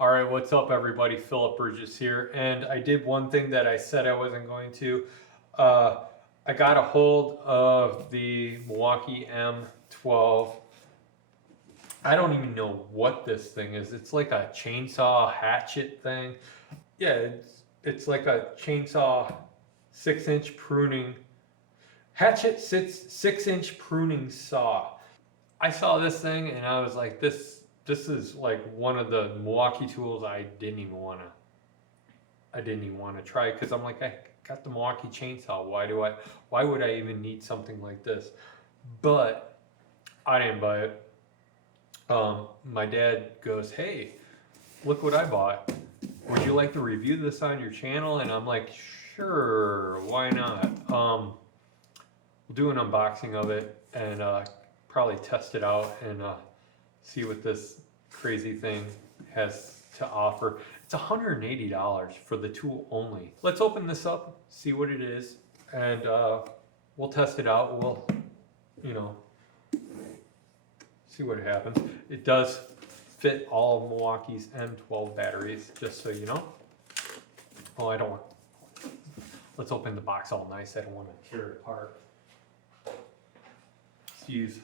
All right, what's up everybody? Philip Burgess here, and I did one thing that I said I wasn't going to. I got a hold of the Milwaukee M12. I don't even know what this thing is. It's like a chainsaw hatchet thing. Yeah, it's like a chainsaw 6-inch pruning hatchet, 6-inch pruning saw. I saw this thing and I was like, this is like one of the Milwaukee tools I didn't even want to try, because I'm like, I got the Milwaukee chainsaw. Why would I even need something like this? But I didn't buy it. My dad goes, hey, look what I bought. Would you like to review this on your channel? And I'm like, sure, why not? We'll do an unboxing of it and probably test it out and see what this crazy thing has to offer. It's $180 for the tool only. Let's open this up, see what it is, and we'll test it out. We'll, see what happens. It does fit all of Milwaukee's M12 batteries, just so you know. Oh, I don't want, let's open the box all nice. I don't want to tear it apart. Let's use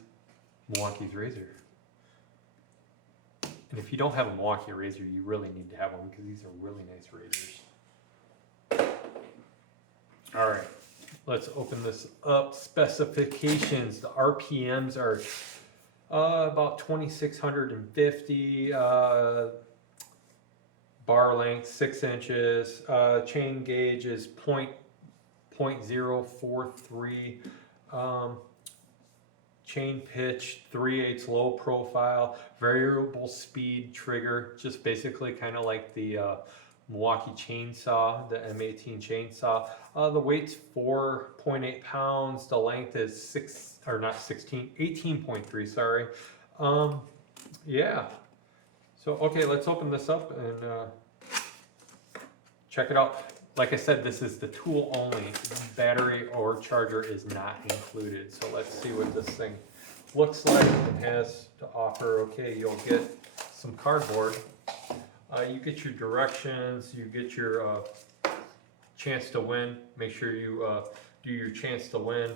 Milwaukee's razor. And if you don't have a Milwaukee razor, you really need to have one, because these are really nice razors. All right, let's open this up. Specifications, the RPMs are about 2,650, bar length 6 inches, chain gauge is 0.043, chain pitch 3/8 low profile, variable speed trigger, just basically kind of like the Milwaukee chainsaw, the M18 chainsaw. The weight's 4.8 pounds. The length is 18.3, sorry. Yeah. So, okay, let's open this up and check it out. Like I said, this is the tool only. Battery or charger is not included. So let's see what this thing looks like and has to offer. Okay, you'll get some cardboard. You get your directions. You get your chance to win. Make sure you do your chance to win.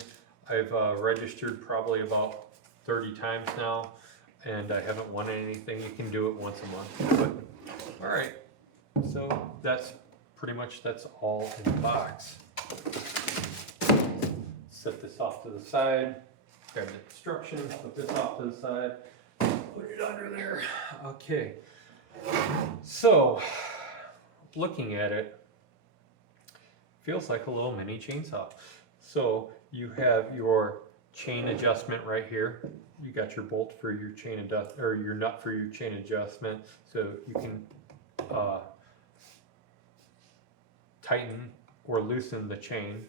I've registered probably about 30 times now, and I haven't won anything. You can do it once a month. But, all right, so that's pretty much, that's all in the box. Set this off to the side, grab the instructions, put this off to the side, put it under there. Okay, so looking at it, feels like a little mini chainsaw. So you have your chain adjustment right here. You got your bolt for your chain adjust, or your nut for your chain adjustment, so you can tighten or loosen the chain.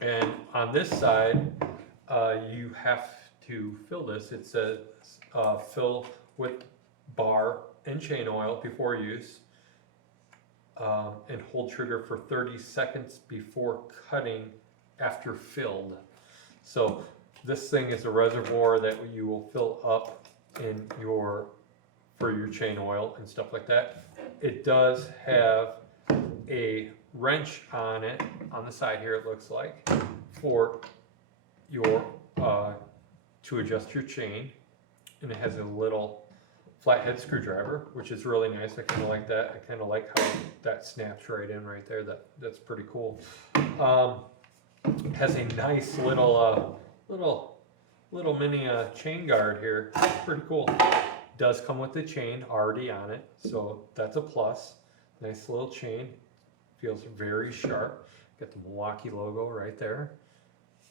And on this side, you have to fill this. It says fill with bar and chain oil before use, and hold trigger for 30 seconds before cutting after filled. So this thing is a reservoir that you will fill up in for your chain oil and stuff like that. It does have a wrench on it, on the side here, it looks like, for your to adjust your chain, and it has a little flathead screwdriver, which is really nice. I kind of like that. I kind of like how that snaps right in right there. That's pretty cool. It has a nice little little mini chain guard here. Pretty cool. Does come with the chain already on it, so that's a plus. Nice little chain. Feels very sharp. Got the Milwaukee logo right there.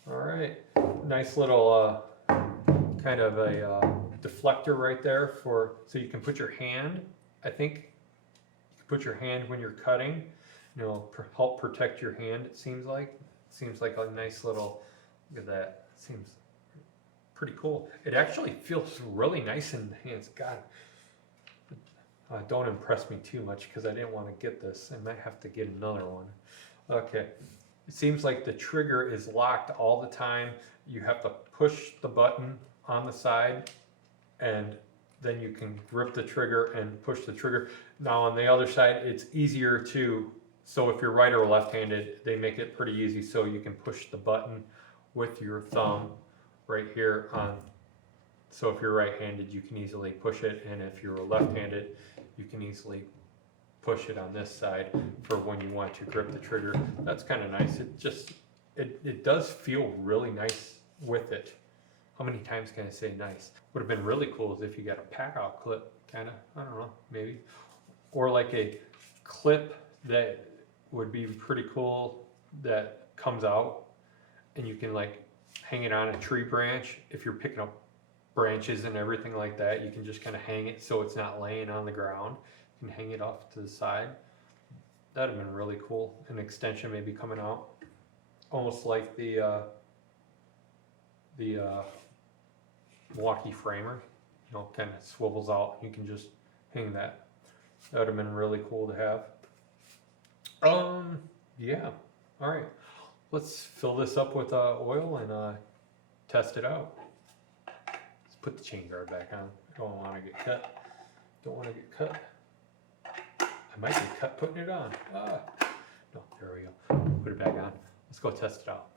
All right, nice little kind of a deflector right there so you can put your hand. I think you can put your hand when you're cutting. Help protect your hand. It seems like a nice little. Look at that. Seems pretty cool. It actually feels really nice in the hands. God. Don't impress me too much, because I didn't want to get this. I might have to get another one. Okay, it seems like the trigger is locked all the time. You have to push the button on the side and then you can grip the trigger and push the trigger. Now on the other side, it's easier to, so if you're right or left-handed, they make it pretty easy so you can push the button with your thumb right here on. So if you're right-handed, you can easily push it, and if you're left-handed, you can easily push it on this side for when you want to grip the trigger. That's kind of nice. It does feel really nice with it. How many times can I say nice? Would have been really cool is if you got a pack out clip, kind of, I don't know, maybe. Or like a clip that would be pretty cool that comes out and you can like hang it on a tree branch. If you're picking up branches and everything like that, you can just kind of hang it so it's not laying on the ground. You can hang it off to the side. That'd have been really cool. An extension maybe coming out. Almost like the Milwaukee framer, you know, kind of swivels out. You can just hang that. That would have been really cool to have. Yeah. All right. Let's fill this up with oil and test it out. Let's put the chain guard back on. I don't want to get cut. Don't want to get cut. I might get cut putting it on. No, there we go. Put it back on. Let's go test it out.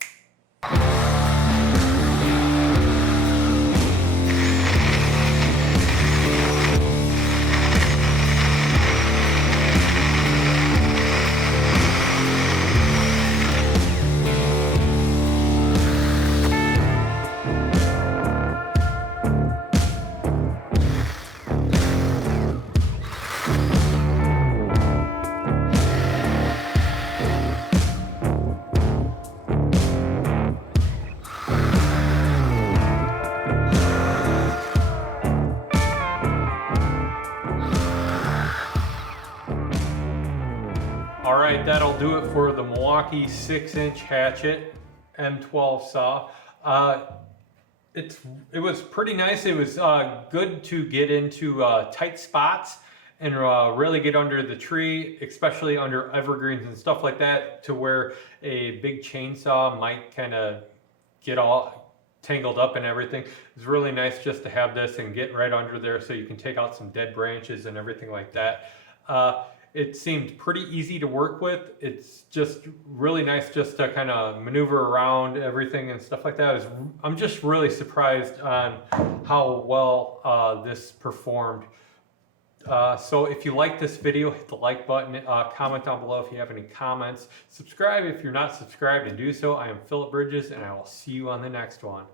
Alright, that'll do it for the Milwaukee 6-inch hatchet M12 saw. It was pretty nice. It was good to get into tight spots and really get under the tree, especially under evergreens and stuff like that, to where a big chainsaw might kind of get all tangled up and everything. It's really nice just to have this and get right under there so you can take out some dead branches and everything like that. It seemed pretty easy to work with. It's just really nice just to kind of maneuver around everything and stuff like that. I'm just really surprised on how well this performed. So if you like this video, hit the like button, comment down below if you have any comments. Subscribe if you're not subscribed and do so. I am Philip Bridges and I will see you on the next one.